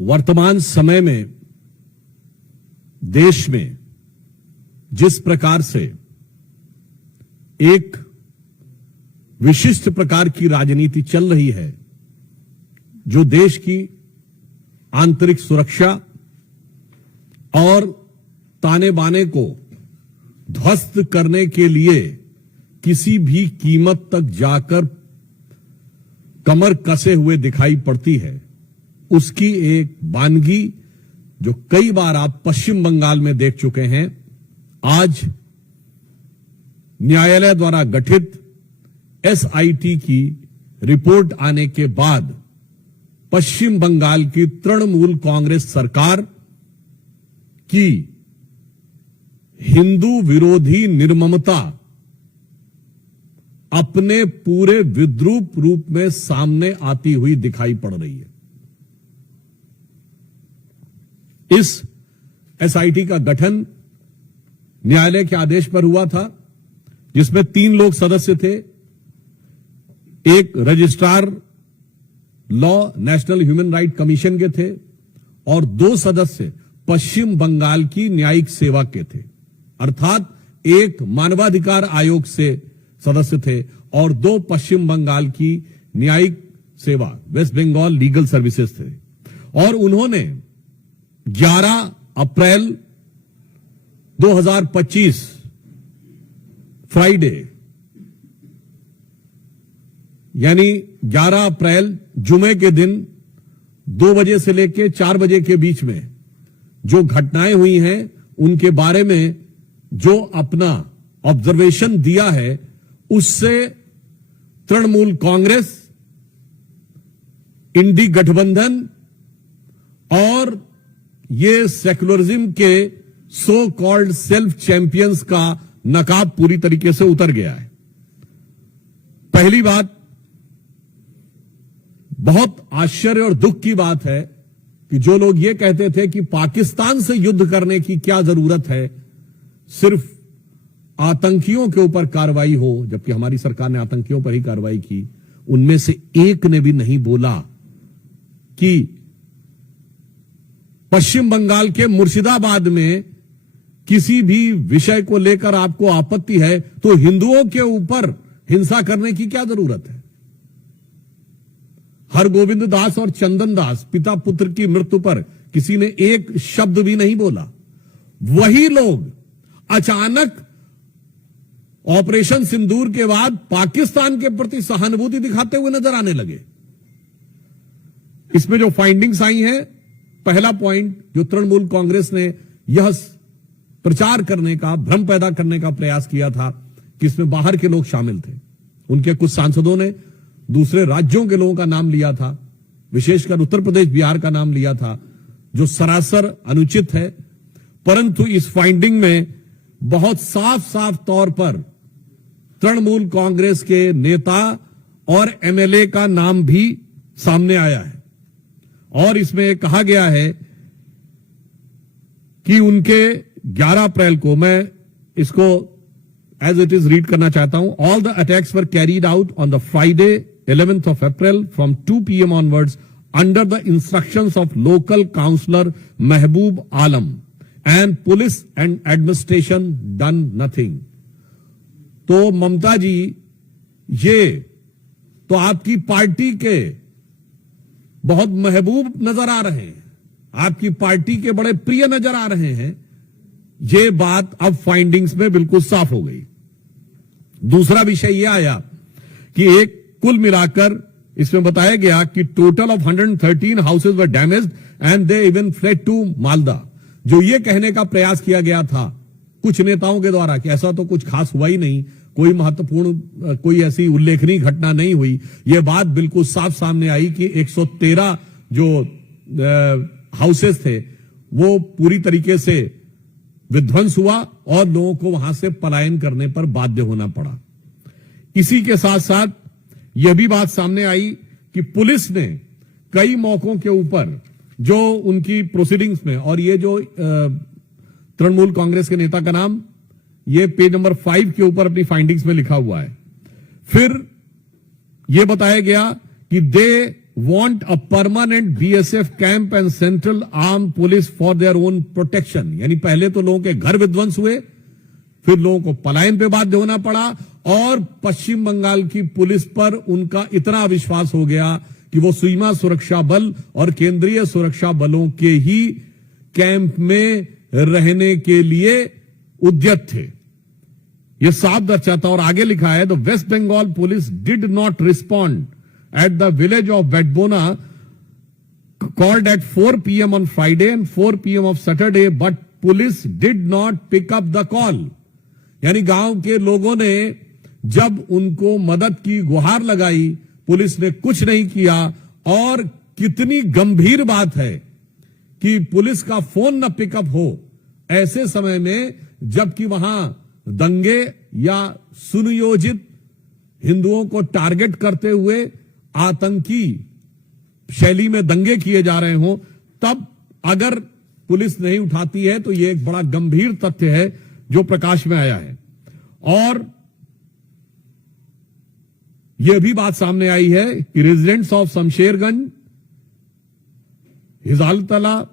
वर्तमान समय में देश में जिस प्रकार से एक विशिष्ट प्रकार की राजनीति चल रही है, जो देश की आंतरिक सुरक्षा और ताने बाने को ध्वस्त करने के लिए किसी भी कीमत तक जाकर कमर कसे हुए दिखाई पड़ती है, उसकी एक वानगी जो कई बार आप पश्चिम बंगाल में देख चुके हैं, आज न्यायालय द्वारा गठित एसआईटी की रिपोर्ट आने के बाद पश्चिम बंगाल की तृणमूल कांग्रेस सरकार की हिंदू विरोधी निर्ममता अपने पूरे विद्रूप रूप में सामने आती हुई दिखाई पड़ रही है। इस एसआईटी का गठन न्यायालय के आदेश पर हुआ था, जिसमें 3 लोग सदस्य थे। एक registrar law national human right commission के थे और 2 सदस्य पश्चिम बंगाल की न्यायिक सेवा के थे, अर्थात एक मानवाधिकार आयोग से सदस्य थे और 2 पश्चिम बंगाल की न्यायिक सेवा वेस्ट बंगाल लीगल सर्विसेज थे। और उन्होंने 11 अप्रैल 2025 फ्राइडे यानी 11 अप्रैल जुमे के दिन 2 बजे से लेकर 4 बजे के बीच में जो घटनाएं हुई हैं, उनके बारे में जो अपना ऑब्जर्वेशन दिया है, उससे तृणमूल कांग्रेस, इंडी गठबंधन और ये सेक्युलरिज्म के सो कॉल्ड सेल्फ चैंपियंस का नकाब पूरी तरीके से उतर गया है। पहली बात, बहुत आश्चर्य और दुख की बात है कि जो लोग ये कहते थे कि पाकिस्तान से युद्ध करने की क्या जरूरत है, सिर्फ आतंकियों के ऊपर कार्रवाई हो, जबकि हमारी सरकार ने आतंकियों पर ही कार्रवाई की, उनमें से एक ने भी नहीं बोला कि पश्चिम बंगाल के मुर्शिदाबाद में किसी भी विषय को लेकर आपको आपत्ति है तो हिंदुओं के ऊपर हिंसा करने की क्या जरूरत है। हरगोविंद दास और चंदन दास पिता पुत्र की मृत्यु पर किसी ने एक शब्द भी नहीं बोला। वही लोग अचानक ऑपरेशन सिंदूर के बाद पाकिस्तान के प्रति सहानुभूति दिखाते हुए नजर आने लगे। इसमें जो फाइंडिंग्स आई हैं, पहला पॉइंट जो तृणमूल कांग्रेस ने यह प्रचार करने का, भ्रम पैदा करने का प्रयास किया था कि इसमें बाहर के लोग शामिल थे। उनके कुछ सांसदों ने दूसरे राज्यों के लोगों का नाम लिया था, विशेषकर उत्तर प्रदेश बिहार का नाम लिया था, जो सरासर अनुचित है। परंतु इस फाइंडिंग में बहुत साफ साफ तौर पर तृणमूल कांग्रेस के नेता और एमएलए का नाम भी सामने आया है और इसमें कहा गया है कि उनके 11 अप्रैल को, मैं इसको एज इट इज रीड करना चाहता हूं, all the attacks were carried out on the Friday 11th of April from 2 PM onwards under the instructions of local councillor Mehboob Alam and police and administration done nothing। तो ममता जी, ये तो आपकी party के बहुत महबूब नजर आ रहे हैं, आपकी पार्टी के बड़े प्रिय नजर आ रहे हैं। ये बात अब फाइंडिंग्स में बिल्कुल साफ हो गई। दूसरा विषय यह आया कि एक कुल मिलाकर इसमें बताया गया कि total of 113 houses were damaged and they even fled to Malda. जो ये कहने का प्रयास किया गया था कुछ नेताओं के द्वारा कि ऐसा तो कुछ खास हुआ ही नहीं, कोई महत्वपूर्ण, कोई ऐसी उल्लेखनीय घटना नहीं हुई, ये बात बिल्कुल साफ सामने आई कि 113 जो हाउसेज थे वो पूरी तरीके से विध्वंस हुआ और लोगों को वहां से पलायन करने पर बाध्य होना पड़ा। इसी के साथ साथ यह भी बात सामने आई कि पुलिस ने कई मौकों के ऊपर जो उनकी प्रोसीडिंग्स में, और ये जो तृणमूल कांग्रेस के नेता का नाम ये पेज नंबर 5 के ऊपर अपनी फाइंडिंग्स में लिखा हुआ है। फिर यह बताया गया कि दे want a permanent BSF camp and central armed police for their own protection. यानी पहले तो लोगों के घर विध्वंस हुए, फिर लोगों को पलायन पे बाध्य होना पड़ा, और पश्चिम बंगाल की पुलिस पर उनका इतना विश्वास हो गया कि वो सीमा सुरक्षा बल और केंद्रीय सुरक्षा बलों के ही कैंप में रहने के लिए उद्यत थे। ये साफ दर्शाता, और आगे लिखा है, the West Bengal police did not respond at the village of Vetbona called at 4 p.m. on Friday and 4 p.m. of Saturday, but police did not pick up the call. यानी गांव के लोगों ने जब उनको मदद की गुहार लगाई, पुलिस ने कुछ नहीं किया। और कितनी गंभीर बात है कि पुलिस का फोन न पिकअप हो ऐसे समय में, जबकि वहां दंगे या सुनियोजित हिंदुओं को टारगेट करते हुए आतंकी शैली में दंगे किए जा रहे हों, तब अगर पुलिस नहीं उठाती है तो यह एक बड़ा गंभीर तथ्य है जो प्रकाश में आया है। और यह भी बात सामने आई है कि residents of Shamsherganj, Hijaltala,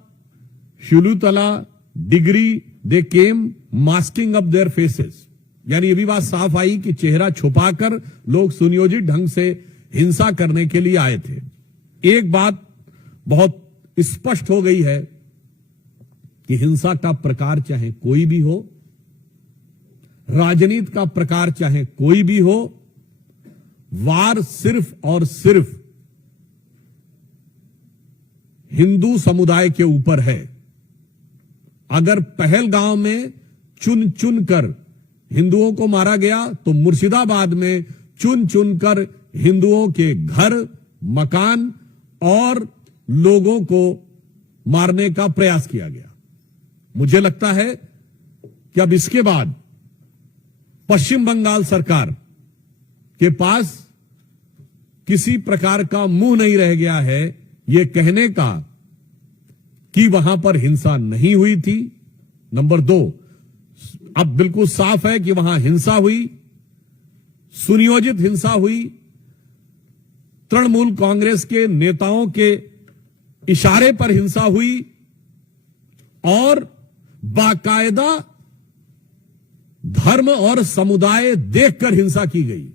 Shulutala, degree, they came masking up their faces. यानी यह भी बात साफ आई कि चेहरा छुपाकर लोग सुनियोजित ढंग से हिंसा करने के लिए आए थे। एक बात बहुत स्पष्ट हो गई है कि हिंसा का प्रकार चाहे कोई भी हो, राजनीति का प्रकार चाहे कोई भी हो, वार सिर्फ और सिर्फ हिंदू समुदाय के ऊपर है। अगर पहलगांव में चुन चुन कर हिंदुओं को मारा गया, तो मुर्शिदाबाद में चुन चुनकर हिंदुओं के घर, मकान और लोगों को मारने का प्रयास किया गया। मुझे लगता है कि अब इसके बाद पश्चिम बंगाल सरकार के पास किसी प्रकार का मुंह नहीं रह गया है यह कहने का कि वहां पर हिंसा नहीं हुई थी। नंबर 2, अब बिल्कुल साफ है कि वहां हिंसा हुई, सुनियोजित हिंसा हुई, तृणमूल कांग्रेस के नेताओं के इशारे पर हिंसा हुई, और बाकायदा धर्म और समुदाय देखकर हिंसा की गई।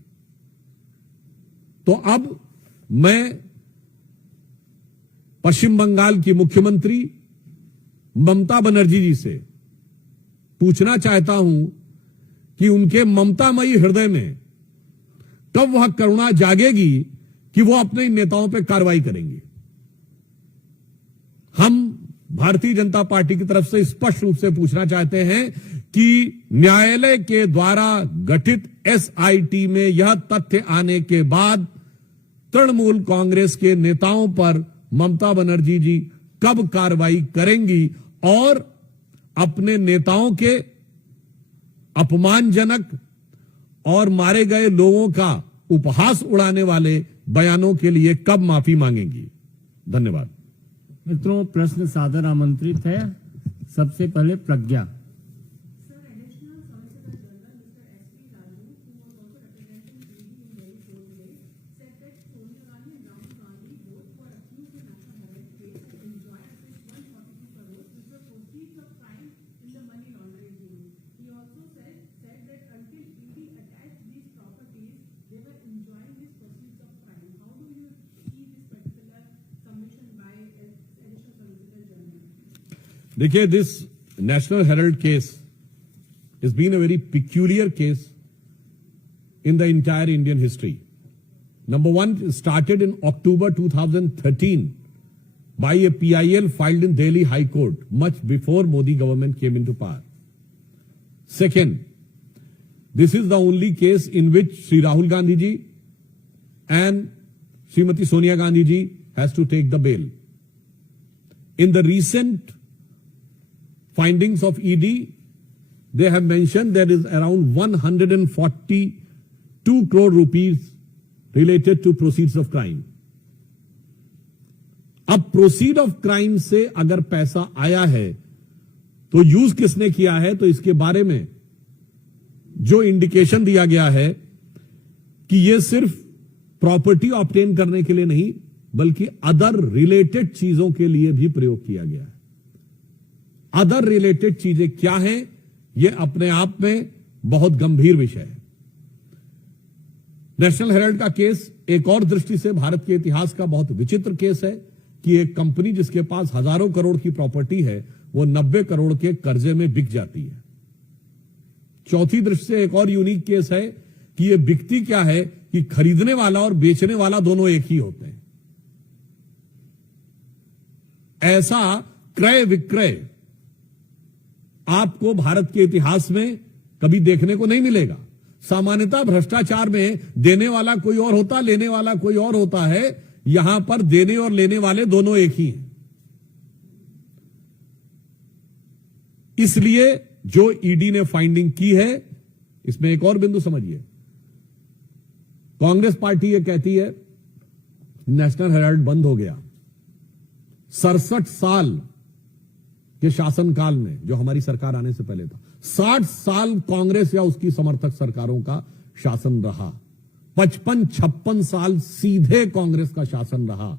तो अब मैं पश्चिम बंगाल की मुख्यमंत्री ममता बनर्जी जी से पूछना चाहता हूं कि उनके ममतामयी हृदय में कब वह करुणा जागेगी कि वो अपने नेताओं पर कार्रवाई करेंगे। हम भारतीय जनता पार्टी की तरफ से स्पष्ट रूप से पूछना चाहते हैं कि न्यायालय के द्वारा गठित एसआईटी में यह तथ्य आने के बाद तृणमूल कांग्रेस के नेताओं पर ममता बनर्जी जी कब कार्रवाई करेंगी, और अपने नेताओं के अपमानजनक और मारे गए लोगों का उपहास उड़ाने वाले बयानों के लिए कब माफी मांगेंगी। धन्यवाद। मित्रों, प्रश्न सादर आमंत्रित है। सबसे पहले प्रज्ञा। देखिए, this national Herald case has been a very peculiar case in the entire Indian history. Number one, it started in October 2013 by a PIL filed in Delhi High Court, much before Modi government came into power. Second, this is the only case in which Sri Rahul Gandhi ji and Srimati Sonia Gandhi ji has to take the bail. In the recent findings of ED, they have mentioned there is around 142 crore rupees related to proceeds of crime. अब proceed of crime से अगर पैसा आया है तो use किसने किया है, तो इसके बारे में जो इंडिकेशन दिया गया है कि यह सिर्फ प्रॉपर्टी ऑब्टेन करने के लिए नहीं, बल्कि अदर रिलेटेड चीजों के लिए भी प्रयोग किया गया है। अदर रिलेटेड चीजें क्या हैं, यह अपने आप में बहुत गंभीर विषय है। नेशनल हेराल्ड का केस एक और दृष्टि से भारत के इतिहास का बहुत विचित्र केस है कि एक कंपनी जिसके पास हजारों करोड़ की प्रॉपर्टी है वो 90 करोड़ के कर्जे में बिक जाती है। चौथी दृष्टि से एक और यूनिक केस है कि यह बिकती क्या है कि खरीदने वाला और बेचने वाला दोनों एक ही होते हैं। ऐसा क्रय विक्रय आपको भारत के इतिहास में कभी देखने को नहीं मिलेगा। सामान्यतः भ्रष्टाचार में देने वाला कोई और होता, लेने वाला कोई और होता है। यहां पर देने और लेने वाले दोनों एक ही हैं। इसलिए जो ईडी ने फाइंडिंग की है, इसमें एक और बिंदु समझिए। कांग्रेस पार्टी ये कहती है नेशनल हेराल्ड बंद हो गया। 67 साल के शासनकाल में, जो हमारी सरकार आने से पहले था, 60 साल कांग्रेस या उसकी समर्थक सरकारों का शासन रहा। 55-56 साल सीधे कांग्रेस का शासन रहा।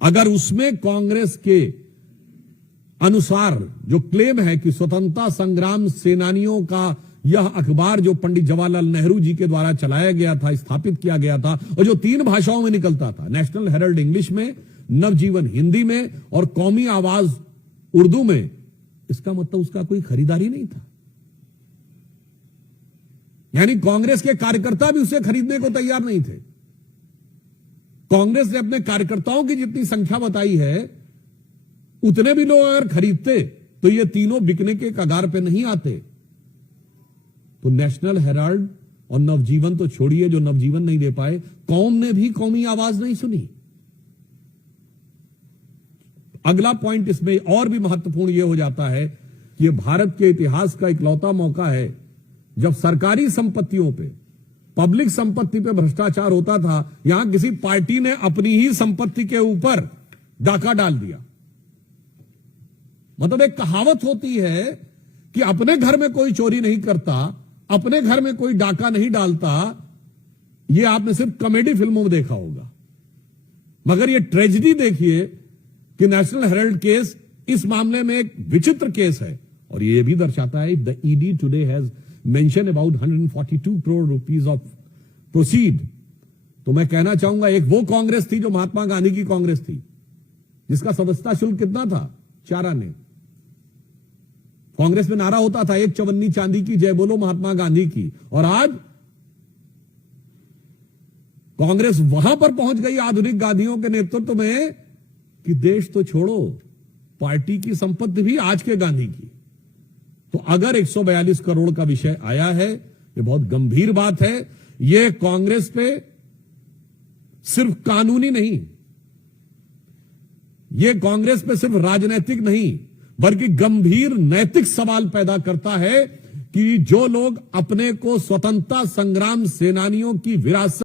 अगर उसमें कांग्रेस के अनुसार जो क्लेम है कि स्वतंत्रता संग्राम सेनानियों का यह अखबार जो पंडित जवाहरलाल नेहरू जी के द्वारा चलाया गया था, स्थापित किया गया था, और जो 3 भाषाओं में निकलता था, नेशनल हेराल्ड इंग्लिश में, नवजीवन हिंदी में और कौमी आवाज उर्दू में, इसका मतलब उसका कोई खरीदारी नहीं था। यानी कांग्रेस के कार्यकर्ता भी उसे खरीदने को तैयार नहीं थे। कांग्रेस ने अपने कार्यकर्ताओं की जितनी संख्या बताई है, उतने भी लोग अगर खरीदते तो ये तीनों बिकने के कगार पे नहीं आते। तो नेशनल हेराल्ड और नवजीवन तो छोड़िए, जो नवजीवन नहीं दे पाए, कौम ने भी कौमी आवाज नहीं सुनी। अगला पॉइंट इसमें और भी महत्वपूर्ण यह हो जाता है कि यह भारत के इतिहास का इकलौता मौका है जब सरकारी संपत्तियों पे, पब्लिक संपत्ति पे भ्रष्टाचार होता था। यहां किसी पार्टी ने अपनी ही संपत्ति के ऊपर डाका डाल दिया। मतलब एक कहावत होती है कि अपने घर में कोई चोरी नहीं करता, अपने घर में कोई डाका नहीं डालता। यह आपने सिर्फ कॉमेडी फिल्मों में देखा होगा, मगर यह ट्रेजेडी देखिए कि नेशनल हेराल्ड केस इस मामले में एक विचित्र केस है। और यह भी दर्शाता है the ED today has mention about 142 crore rupees of proceed. तो मैं कहना चाहूंगा, एक वो कांग्रेस थी जो महात्मा गांधी की कांग्रेस थी, जिसका सदस्यता शुल्क कितना था, 4 आने। कांग्रेस में नारा होता था, 1 चवन्नी चांदी की, जय बोलो महात्मा गांधी की। और आज कांग्रेस वहां पर पहुंच गई आधुनिक गांधियों के नेतृत्व में कि देश तो छोड़ो, पार्टी की संपत्ति भी आज के गांधी की। तो अगर 142 करोड़ का विषय आया है, यह बहुत गंभीर बात है। यह कांग्रेस पे सिर्फ कानूनी नहीं, यह कांग्रेस पे सिर्फ राजनीतिक नहीं, बल्कि गंभीर नैतिक सवाल पैदा करता है कि जो लोग अपने को स्वतंत्रता संग्राम सेनानियों की विरासत